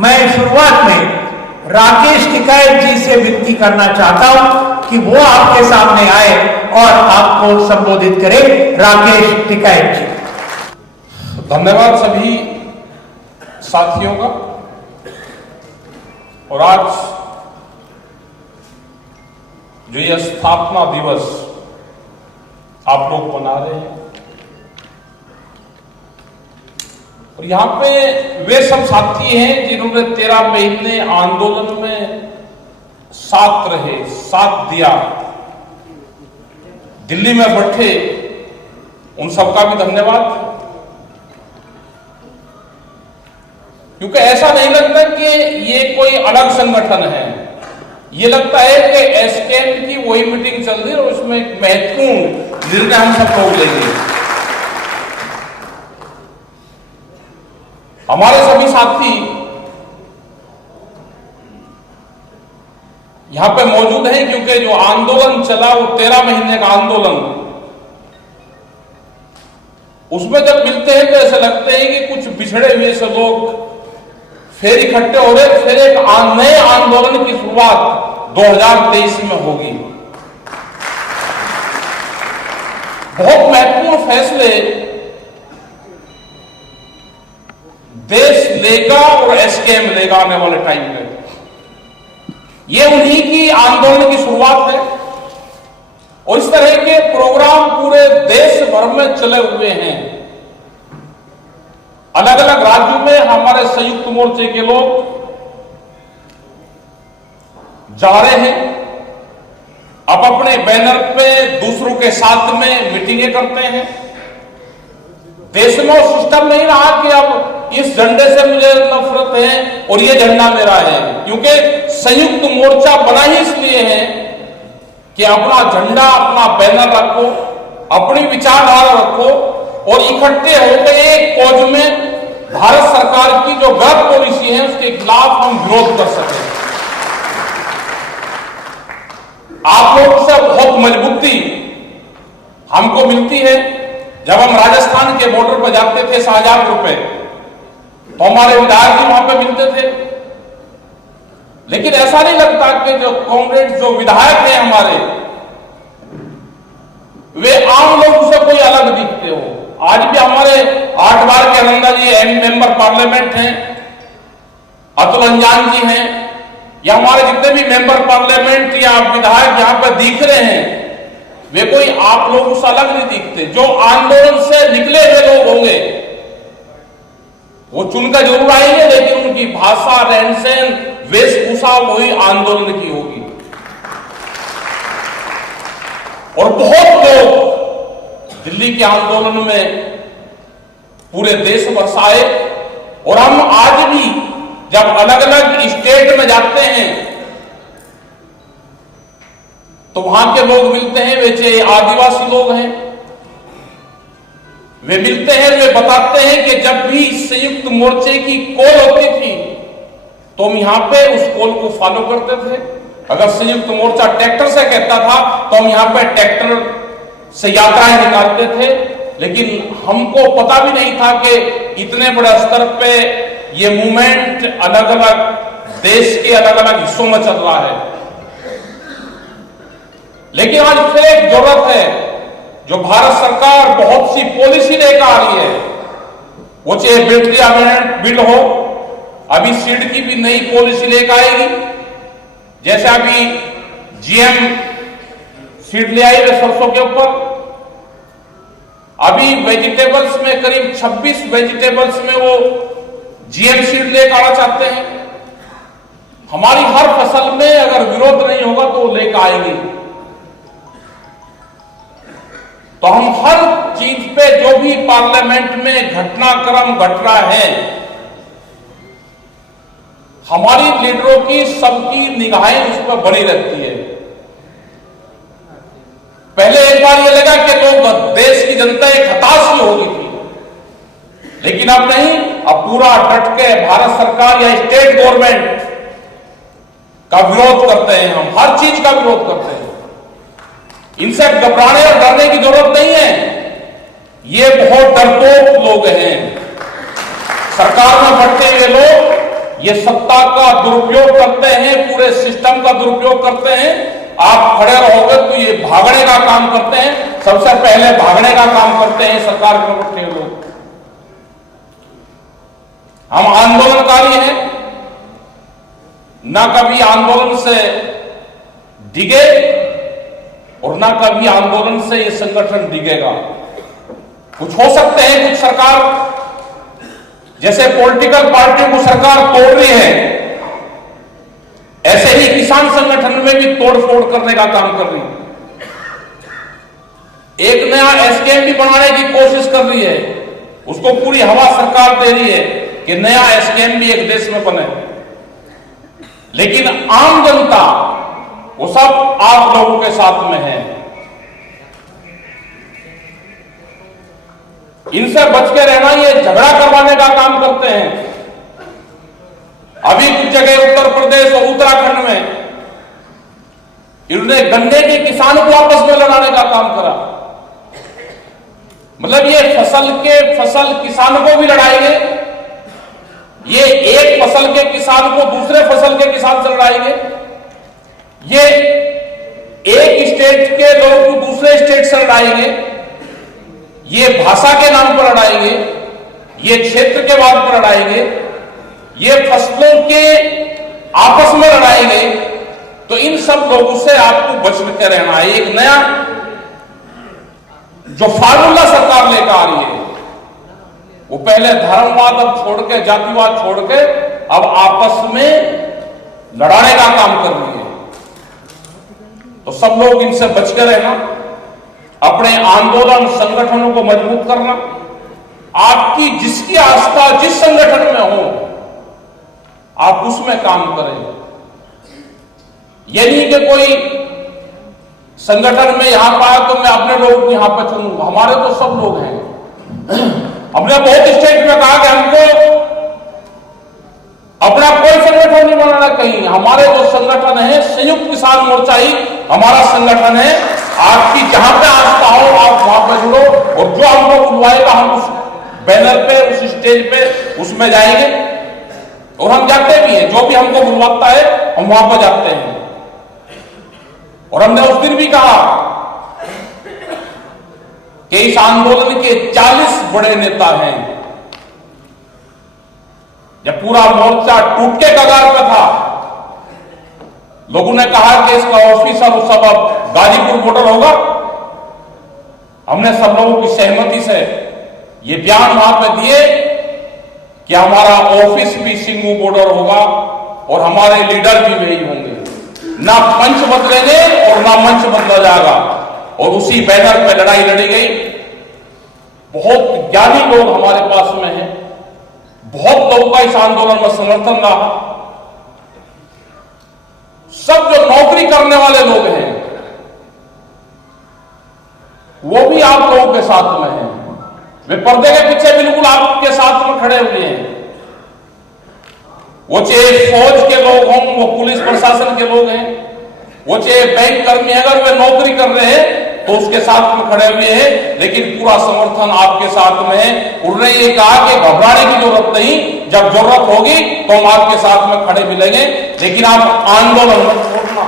मैं शुरुआत में राकेश टिकैत जी से विनती करना चाहता हूं कि वो आपके सामने आए और आपको संबोधित करें। राकेश टिकैत जी। धन्यवाद सभी साथियों का। और आज जो यह स्थापना दिवस आप लोग मना रहे हैं, और यहां पे वे सब साथी हैं जिन्होंने 13 महीने आंदोलन में साथ रहे, साथ दिया, दिल्ली में बैठे, उन सबका भी धन्यवाद। क्योंकि ऐसा नहीं लगता कि ये कोई अलग संगठन है, ये लगता है कि एसकेएम की वही मीटिंग चल रही है और उसमें एक महत्वपूर्ण निर्णय हम सब लोग लेंगे। हमारे सभी साथी यहां पे मौजूद हैं क्योंकि जो आंदोलन चला वो 13 महीने का आंदोलन, उसमें जब मिलते हैं तो ऐसा लगते हैं कि कुछ बिछड़े हुए से लोग फिर इकट्ठे हो रहे, फिर एक नए आंदोलन की शुरुआत 2023 में होगी। बहुत महत्वपूर्ण फैसले देश लेगा और एसकेएम लेगा आने वाले टाइम में। ये उन्हीं की आंदोलन की शुरुआत है और इस तरह के प्रोग्राम पूरे देश भर में चले हुए हैं। अलग अलग राज्यों में हमारे संयुक्त मोर्चे के लोग जा रहे हैं, अब अपने बैनर पे दूसरों के साथ में मीटिंगें करते हैं। देश में वो सिस्टम नहीं रहा कि अब इस झंडे से मुझे नफरत है और ये झंडा मेरा है, क्योंकि संयुक्त मोर्चा बना ही इसलिए है कि अपना झंडा, अपना बैनर रखो, अपनी विचारधारा रखो और इकट्ठे होकर एक फौज में भारत सरकार की जो गलत पॉलिसी है उसके खिलाफ हम विरोध कर सकें। आप लोगों से बहुत मजबूती हमको मिलती है। जब हम राजस्थान के बॉर्डर पर जाते थे शाहजहांपुर पे, तो हमारे विधायक जी वहां पे मिलते थे, लेकिन ऐसा नहीं लगता कि जो कांग्रेस जो विधायक हैं हमारे, वे आम लोगों से कोई अलग दिखते हो। आज भी हमारे 8 बार के नंदा जी मेंबर पार्लियामेंट हैं, अतुल अंजान जी हैं, या हमारे जितने भी मेंबर पार्लियामेंट या विधायक यहां पर दिख रहे हैं, वे कोई आप लोगों से अलग नहीं दिखते। जो आंदोलन से निकले हुए लोग होंगे वो चुनकर जरूर आएंगे, लेकिन उनकी भाषा, रहन सहन, वेशभूषा वही आंदोलन की होगी। और बहुत लोग दिल्ली के आंदोलन में पूरे देश भर से आए, और हम आज भी जब अलग अलग स्टेट में जाते हैं तो वहां के लोग मिलते हैं, वे चाहे आदिवासी लोग हैं, वे मिलते हैं, वे बताते हैं कि जब भी संयुक्त मोर्चे की कॉल होती थी तो हम यहां पे उस कॉल को फॉलो करते थे। अगर संयुक्त मोर्चा ट्रैक्टर से कहता था तो हम यहां पे ट्रैक्टर से यात्राएं निकालते थे, लेकिन हमको पता भी नहीं था कि इतने बड़े स्तर पे ये मूवमेंट अलग अलग देश के अलग अलग हिस्सों में चल रहा है। लेकिन आज फिर एक जरूरत है, जो भारत सरकार बहुत सी पॉलिसी लेकर आ रही है, वो चाहे मिलिट्री अमेंडमेंट बिल हो, अभी सीड की भी नई पॉलिसी लेकर आएगी, जैसे अभी जीएम सीड ले आई है सरसों के ऊपर। अभी वेजिटेबल्स में करीब 26 वेजिटेबल्स में वो जीएम सीड लेकर आना चाहते हैं। हमारी हर फसल में अगर विरोध नहीं होगा तो वो लेकर आएंगे। तो हम हर चीज पे जो भी पार्लियामेंट में घटनाक्रम घट रहा है, हमारी लीडरों की सबकी निगाहें उस पर बनी रहती है। पहले एक बार ये लगा कि लोग देश की जनता एक हताश ही हो गई थी, लेकिन अब नहीं, अब पूरा डट के भारत सरकार या स्टेट गवर्नमेंट का विरोध करते हैं। हम हर चीज का विरोध करते हैं। इनसे घबराने और डरने की जरूरत नहीं है। ये बहुत डरपोक लोग हैं। सरकार में बैठे हुए लोग ये सत्ता का दुरुपयोग करते हैं, पूरे सिस्टम का दुरुपयोग करते हैं। आप खड़े रहोगे तो ये भागने का काम करते हैं, सबसे पहले भागने का काम करते हैं सरकार के बैठे लोग। हम आंदोलनकारी हैं, ना कभी आंदोलन से डिगे और ना कभी आंदोलन से ये संगठन डिगेगा। कुछ हो सकते हैं, कुछ सरकार जैसे पॉलिटिकल पार्टियों को सरकार तोड़ रही है, ऐसे ही किसान संगठन में भी तोड़फोड़ करने का काम कर रही है। एक नया एसकेएम भी बनाने की कोशिश कर रही है, उसको पूरी हवा सरकार दे रही है कि नया एसकेएम भी एक देश में बने। लेकिन आम जनता वो सब आप लोगों के साथ में है। इनसे बच के रहना, ये झगड़ा करवाने का काम करते हैं। अभी कुछ जगह उत्तर प्रदेश और उत्तराखंड में इन्होंने गन्ने के किसानों को आपस में लड़ाने का काम करा। मतलब ये फसल किसानों को भी लड़ाएंगे, ये एक फसल के किसान को दूसरे फसल के किसान से लड़ाएंगे, ये एक स्टेट के लोग को दूसरे स्टेट से लड़ाएंगे, ये भाषा के नाम पर लड़ाएंगे, ये क्षेत्र के बात पर लड़ाएंगे, ये फसलों के आपस में लड़ाएंगे। तो इन सब लोगों से आपको बच के रहना है। एक नया जो फार्मूला सरकार लेकर आ रही है, वो पहले धर्मवाद अब छोड़ के, जातिवाद छोड़ के अब आपस में लड़ाने का काम कर रही है। तो सब लोग इनसे बच के रहना, अपने आंदोलन संगठनों को मजबूत करना, आपकी जिसकी आस्था जिस संगठन में हो आप उसमें काम करें। ये नहीं कि कोई संगठन में यहां पर आया तो मैं अपने लोगों को यहां पर चुनूंगा। हमारे तो सब लोग हैं। हमने बहुत स्टेट में कहा कि हमको अपना कोई संगठन नहीं बनाना कहीं। हमारे जो संगठन है, संयुक्त किसान मोर्चा ही हमारा संगठन है। आपकी जहां पे आस्था हो आप वहां पर जुड़ो, और जो हमको बुलवाएगा हम उस बैनर पे, उस स्टेज पे, उसमें जाएंगे। और हम जाते भी हैं, जो भी हमको बुलवाता है हम वहां पर जाते हैं। और हमने उस दिन भी कहा कि इस आंदोलन के 40 बड़े नेता हैं। जब पूरा मोर्चा टूट के कगार पे था, लोगों ने कहा कि इसका ऑफिसर और सब अब गाजीपुर बॉर्डर होगा। हमने सब लोगों की सहमति से ये बयान वहां पे दिए कि हमारा ऑफिस भी सिंगू बॉर्डर होगा और हमारे लीडर भी वही होंगे। ना पंच बदलेंगे और ना मंच बदला जाएगा। और उसी बैनर पे लड़ाई लड़ी गई। बहुत ज्ञानी लोग हमारे पास में हैं, बहुत लोगों का इस आंदोलन में समर्थन रहा। सब जो नौकरी करने वाले लोग हैं वो भी आप लोगों के साथ में हैं। वे पर्दे के पीछे बिल्कुल आपके साथ में खड़े हुए हैं। वो चाहे फौज के लोग हों, वो पुलिस प्रशासन के लोग हैं, वो चाहे बैंक कर्मी, अगर वे नौकरी कर रहे हैं तो उसके साथ में खड़े हुए हैं। लेकिन पूरा समर्थन आपके साथ में है। उन्होंने ये कहा कि घबराने की जरूरत नहीं, जब जरूरत होगी तो हम आपके साथ में खड़े मिलेंगे। लेकिन आप आंदोलन मत छोड़ना।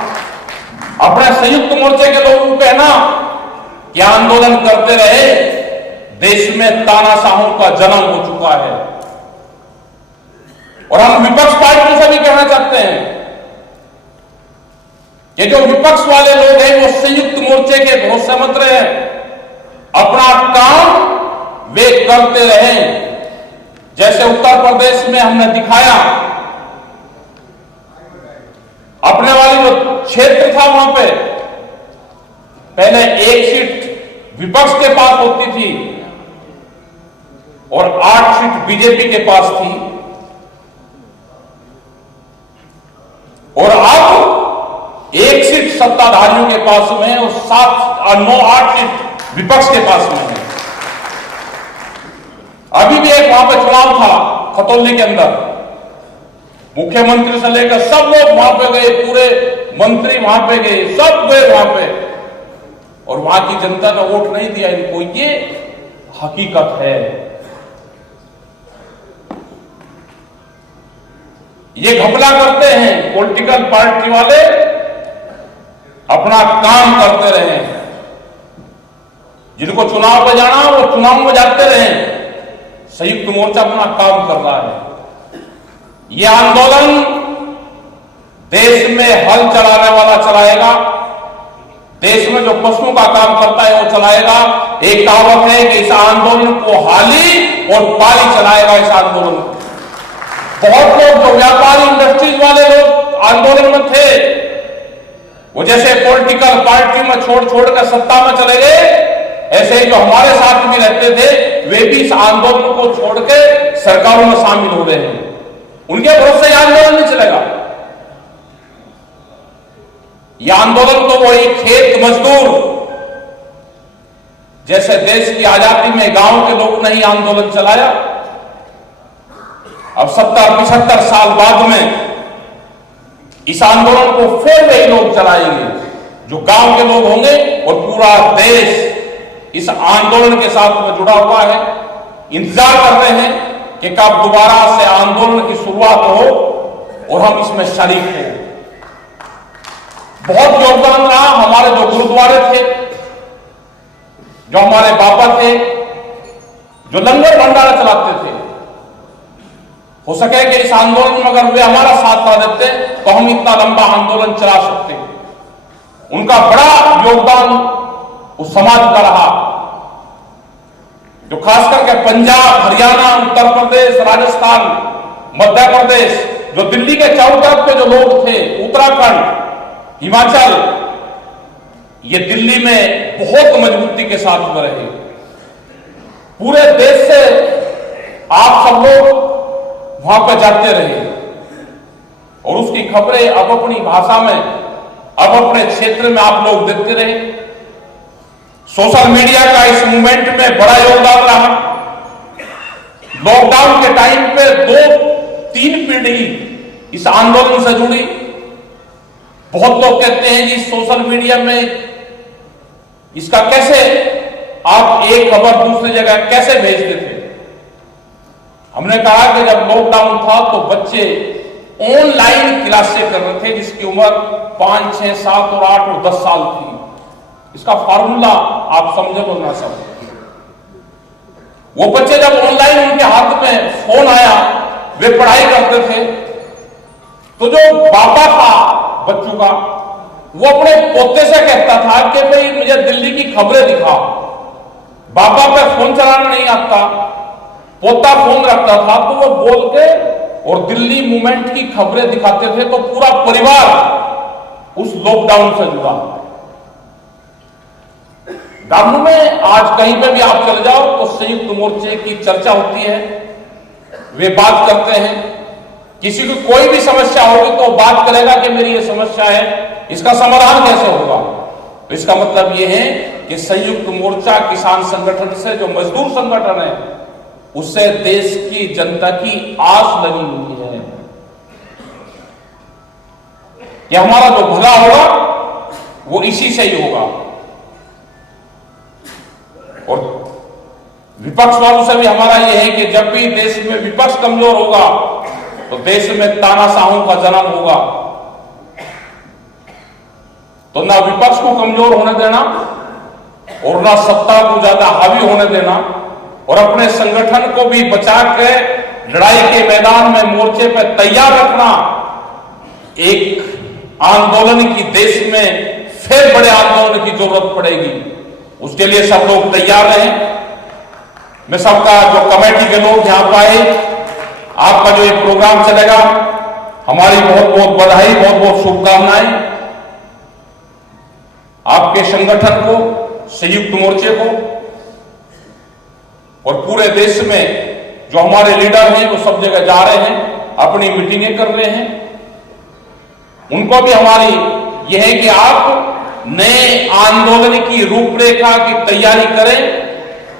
अपने संयुक्त मोर्चे के लोगों को कहना कि आंदोलन करते रहे, देश में तानाशाहों का जन्म हो चुका है। और हम विपक्ष पार्टियों से भी कहना चाहते हैं कि जो विपक्ष वाले लोग हैं वो संयुक्त मोर्चे के भरोसे मत रहे, अपना काम वे करते रहे। जैसे उत्तर प्रदेश में हमने दिखाया, अपने वाली जो क्षेत्र था वहां पे पहले एक सीट विपक्ष के पास होती थी और 8 सीट बीजेपी के पास थी। और अब 1 सीट सत्ताधारियों के पास में और 9-8 सीट विपक्ष के पास में है। अभी भी एक वहां पर चुनाव था खतौली के अंदर, मुख्यमंत्री से लेकर सब लोग वहां पे गए, पूरे मंत्री वहां पे गए, सब गए वहां पे, और वहां की जनता ने वोट नहीं दिया इनको। ये हकीकत है। ये घपला करते हैं पॉलिटिकल पार्टी वाले, अपना काम करते रहे। जिनको चुनाव में जाना वो चुनाव में जाते रहे। संयुक्त मोर्चा अपना काम कर रहा है। यह आंदोलन देश में हल चलाने वाला चलाएगा, देश में जो पशुओं का काम करता है वो चलाएगा। एक कहावत है कि इस आंदोलन को हाली और पाली चलाएगा। इस आंदोलन को बहुत लोग जो व्यापारी इंडस्ट्रीज वाले लोग आंदोलन में थे, वो जैसे पॉलिटिकल पार्टी में छोड़ छोड़ कर सत्ता में चले गए, ऐसे ही जो हमारे साथ भी रहते थे वे भी इस आंदोलन को छोड़ के सरकारों में शामिल हो रहे हैं। उनके भरोसे यह आंदोलन नहीं चलेगा। यह आंदोलन तो वही खेत मजदूर, जैसे देश की आजादी में गांव के लोग ने ही आंदोलन चलाया, अब 70-75 साल बाद में इस आंदोलन को फिर वही लोग चलाएंगे जो गांव के लोग होंगे, और पूरा देश इस आंदोलन के साथ में जुड़ा हुआ है। इंतजार कर रहे हैं कि कब दोबारा से आंदोलन की शुरुआत हो और हम इसमें शरीक हो। बहुत योगदान रहा हमारे जो गुरुद्वारे थे, जो हमारे बाबा थे, जो लंगर भंडारा चलाते थे। हो सके कि इस आंदोलन में अगर वे हमारा साथ ना देते तो हम इतना लंबा आंदोलन चला सकते। उनका बड़ा योगदान उस समाज का रहा, जो खास करके पंजाब, हरियाणा, उत्तर प्रदेश, राजस्थान, मध्य प्रदेश, जो दिल्ली के चारों तरफ के जो लोग थे, उत्तराखंड, हिमाचल, ये दिल्ली में बहुत मजबूती के साथ में रहे। पूरे देश से आप सब लोग वहां पर जाते रहे और उसकी खबरें अब अपनी भाषा में, अब अपने क्षेत्र में आप लोग देखते रहे। सोशल मीडिया का इस मूवमेंट में बड़ा योगदान रहा। लॉकडाउन के टाइम पे 2-3 पीढ़ी इस आंदोलन से जुड़ी। बहुत लोग कहते हैं कि सोशल मीडिया में इसका कैसे आप एक खबर दूसरी जगह कैसे भेजते थे। हमने कहा कि जब लॉकडाउन था तो बच्चे ऑनलाइन क्लासें कर रहे थे जिसकी उम्र 5, 6, 7 और 8 और 10 साल थी। इसका फार्मूला आप समझो तो ना समझो। वो बच्चे जब ऑनलाइन उनके हाथ में फोन आया, वे पढ़ाई करते थे, तो जो बाबा था बच्चों का, वो अपने पोते से कहता था कि भाई मुझे दिल्ली की खबरें दिखाओ। बाबा पे फोन चलाना नहीं आता, पोता फोन रखता था तो वो बोल के और दिल्ली मूवमेंट की खबरें दिखाते थे। तो पूरा परिवार उस लॉकडाउन से जुड़ा। गांव में आज कहीं पे भी आप चले जाओ तो संयुक्त मोर्चे की चर्चा होती है, वे बात करते हैं। किसी को कोई भी समस्या होगी तो बात करेगा कि मेरी ये समस्या है, इसका समाधान कैसे होगा। तो इसका मतलब ये है कि संयुक्त मोर्चा किसान संगठन से जो मजदूर संगठन है, उससे देश की जनता की आस लगी हुई है कि हमारा जो भला होगा वो इसी से ही होगा। और विपक्ष वालों से भी हमारा यह है कि जब भी देश में विपक्ष कमजोर होगा तो देश में तानाशाहों का जन्म होगा। तो ना विपक्ष को कमजोर होने देना और ना सत्ता को ज्यादा हावी होने देना, और अपने संगठन को भी बचा के लड़ाई के मैदान में मोर्चे पर तैयार रखना। एक आंदोलन की देश में फिर बड़े आंदोलन की जरूरत पड़ेगी, उसके लिए सब लोग तैयार रहें। मैं सबका जो कमेटी के लोग यहां पर आए, आपका जो ये प्रोग्राम चलेगा, हमारी बहुत बहुत बधाई, बहुत बहुत शुभकामनाएं। आपके संगठन को, संयुक्त मोर्चे को, और पूरे देश में जो हमारे लीडर हैं वो सब जगह जा रहे हैं, अपनी मीटिंगें कर रहे हैं। उनको भी हमारी यह है कि आप नए आंदोलन की रूपरेखा की तैयारी करें।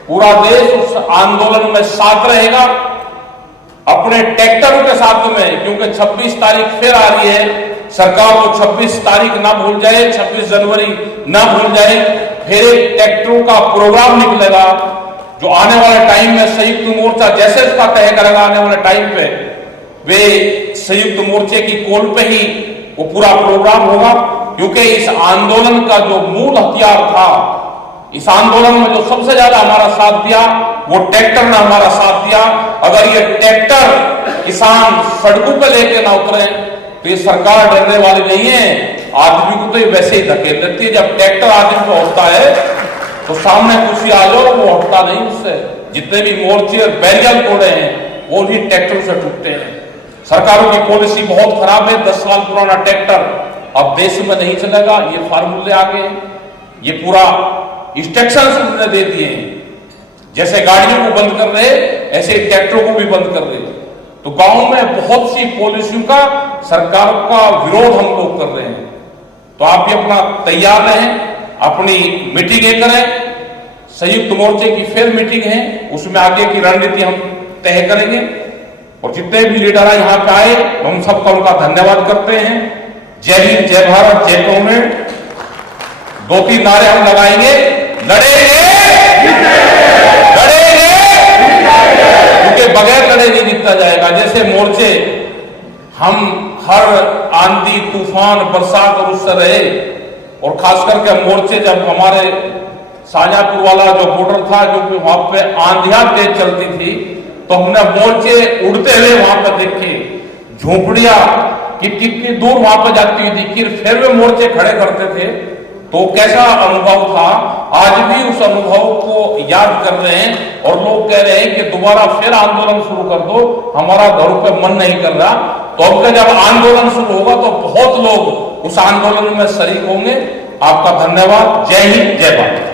पूरा देश उस आंदोलन में साथ रहेगा, अपने ट्रैक्टरों के साथ में, क्योंकि 26 तारीख फिर आ रही है। सरकार को 26 तारीख ना भूल जाए, 26 जनवरी ना भूल जाए। फिर एक ट्रैक्टरों का प्रोग्राम निकलेगा जो आने वाले टाइम में संयुक्त मोर्चा जैसे उसका तय करेगा, आने वाले टाइम पे वे संयुक्त मोर्चे की कॉल पे ही वो पूरा प्रोग्राम होगा, क्योंकि इस आंदोलन का जो मूल हथियार था, इस आंदोलन में जो सबसे ज्यादा हमारा साथ दिया वो ट्रैक्टर ने हमारा साथ दिया। अगर ये ट्रैक्टर किसान सड़कों पे लेके ना उतरे तो ये सरकार डरने वाली नहीं है। आदमी को तो ये वैसे ही धकेल देती है। जब ट्रैक्टर आदमी पे होता है तो सामने कुछ आ जाओ, वो हटता नहीं उससे। जितने भी मोर्चे और बैरियर तोड़े हैं वो उन्हीं ट्रैक्टर से टूटते हैं। सरकारों की पॉलिसी बहुत खराब है। 10 साल पुराना ट्रैक्टर अब देश में नहीं चलेगा, ये फार्मूले आ गए, ये पूरा इंस्ट्रक्शन उन्होंने दे दिए हैं। जैसे गाड़ियों को बंद कर रहे ऐसे ट्रैक्टरों को भी बंद कर रहे। तो गांव में बहुत सी पॉलिसियों का सरकार का विरोध हम लोग कर रहे हैं। तो आप भी अपना तैयार रहें, अपनी मीटिंगें करें। संयुक्त मोर्चे की फिर मीटिंग है, उसमें आगे की रणनीति हम तय करेंगे। और जितने भी लीडर यहाँ पे आए हम सबका उनका धन्यवाद करते हैं। जय हिंद, जय भारत, जय कॉमरेड। 2-3 नारे हम लगाएंगे, लड़ेंगे लड़ेंगे, क्योंकि बगैर लड़े नहीं जीता जाएगा। जैसे मोर्चे हम हर आंधी तूफान बरसात और उससे रहे, और खास करके मोर्चे जब हमारे शाहजहांपुर वाला जो बॉर्डर था, जो कि वहां पे आंधियां तेज चलती थी, तो हमने मोर्चे उड़ते हुए वहां पर देखे, झोपड़ियां कि कितनी दूर वहां पर जाती हुई दिखी, फिर वे मोर्चे खड़े करते थे। तो कैसा अनुभव था, आज भी उस अनुभव को याद कर रहे हैं। और लोग कह रहे हैं कि दोबारा फिर आंदोलन शुरू कर दो, हमारा घरों पे मन नहीं कर रहा। तो अब जब आंदोलन शुरू होगा तो बहुत लोग उस आंदोलन में शरीक होंगे। आपका धन्यवाद। जय हिंद, जय भारत।